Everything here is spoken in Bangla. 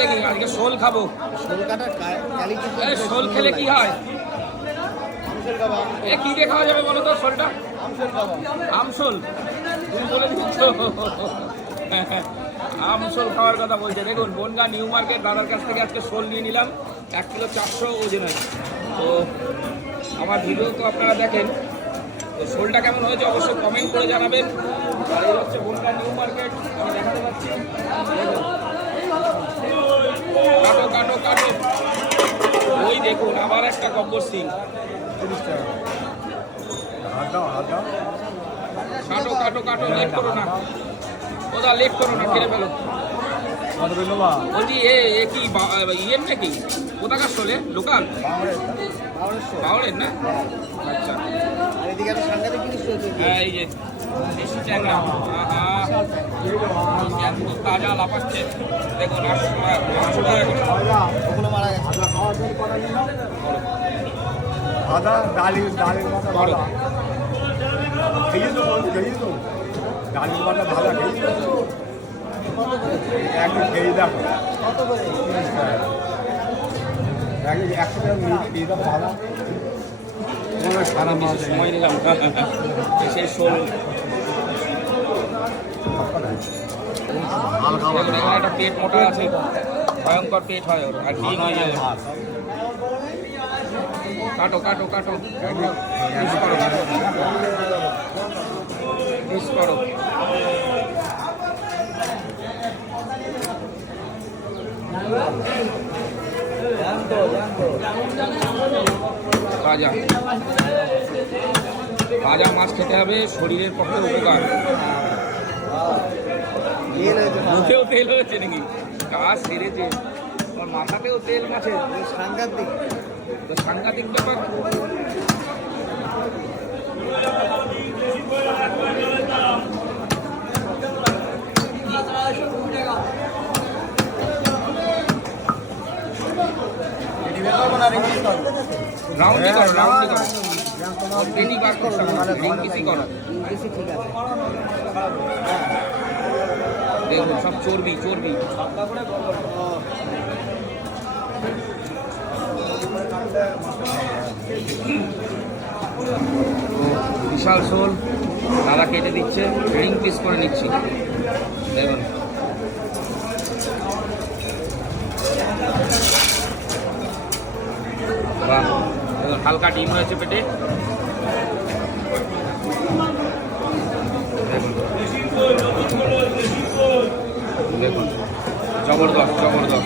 দেখি, আজকে শোল খাবো। শোল কাটার কোয়ালিটি শোল খেলে কি হয়? কি দিয়ে খাওয়া যাবে বলো তো শোলটা? আমশোল। তুমি বলে দিচ্ছ আমশোল খাওয়ার কথা বলছে। দেখুন বনগাঁ নিউ মার্কেট দাদার কাছ থেকে আজকে শোল নিয়ে নিলাম 1 কিলো 400 ওজন আছে। তো আমার ভিডিও তো আপনারা দেখেন, তো শোলটা কেমন হয়েছে অবশ্যই কমেন্ট করে জানাবেন। আর এই হচ্ছে বনগাঁ নিউ মার্কেট, আমি দেখাতে পাচ্ছি। কাটো কাটো কাটো। ওই দেখুন আবার একটা গব্বর সিং। 30 টাকা। কাটো কাটো কাটো, লেট করো না ওদা, লেট করো না, কেড়ে ফেলো। বলছি এ কি ইয়ের নাকি? কোথাকার শোলে? লোকাল বাউলের না? আচ্ছা হ্যাঁ, এই যে দেশি ট্যাংরা। তাজা লাফাচ্ছে দেখুন। 800 টাকা করে। ওগুলো মারা গেছে। আদা ডালির মাথা ভাজা খেয়ে তো ডালির মাথা ভাজা খেয়ে একদম খেয়ে দেখো কত করে? 30 টাকা। 100 টাকা নিয়ে খেয়ে দেখো ভাজা। সারা মাস সময় নিলাম এসে শোল। দেখুন এখানে একটা পেট মোটা আছে, ভয়ঙ্কর পেট হয় ওর, আর ডিম হয়ে যায়। কাটো কাটো কাটো, পিস করো পিস করো। ভাজা ভাজা মাছ খেতে হবে, শরীরের পক্ষে উপকার। মুখেও তেল হয়েছে নাকি? কাজ সেরেছে, আমার মাথাতেও তেল মাছের। সাংঘাতিক তো সাংঘাতিক ব্যাপার। রাউন্ডই করো, রাউন্ডই করো, রেডি বার করতে হবে, রিং পিসি করো। ঠিক আছে। দেখুন সব চর্বি চর্বি। বিশাল শোল দাদা কেটে দিচ্ছে, রিং পিস করে নিচ্ছি। দেখুন বাহ, দেখুন হালকা ডিম রয়েছে পেটে। দেখুন জবরদস্ত জবরদস্ত।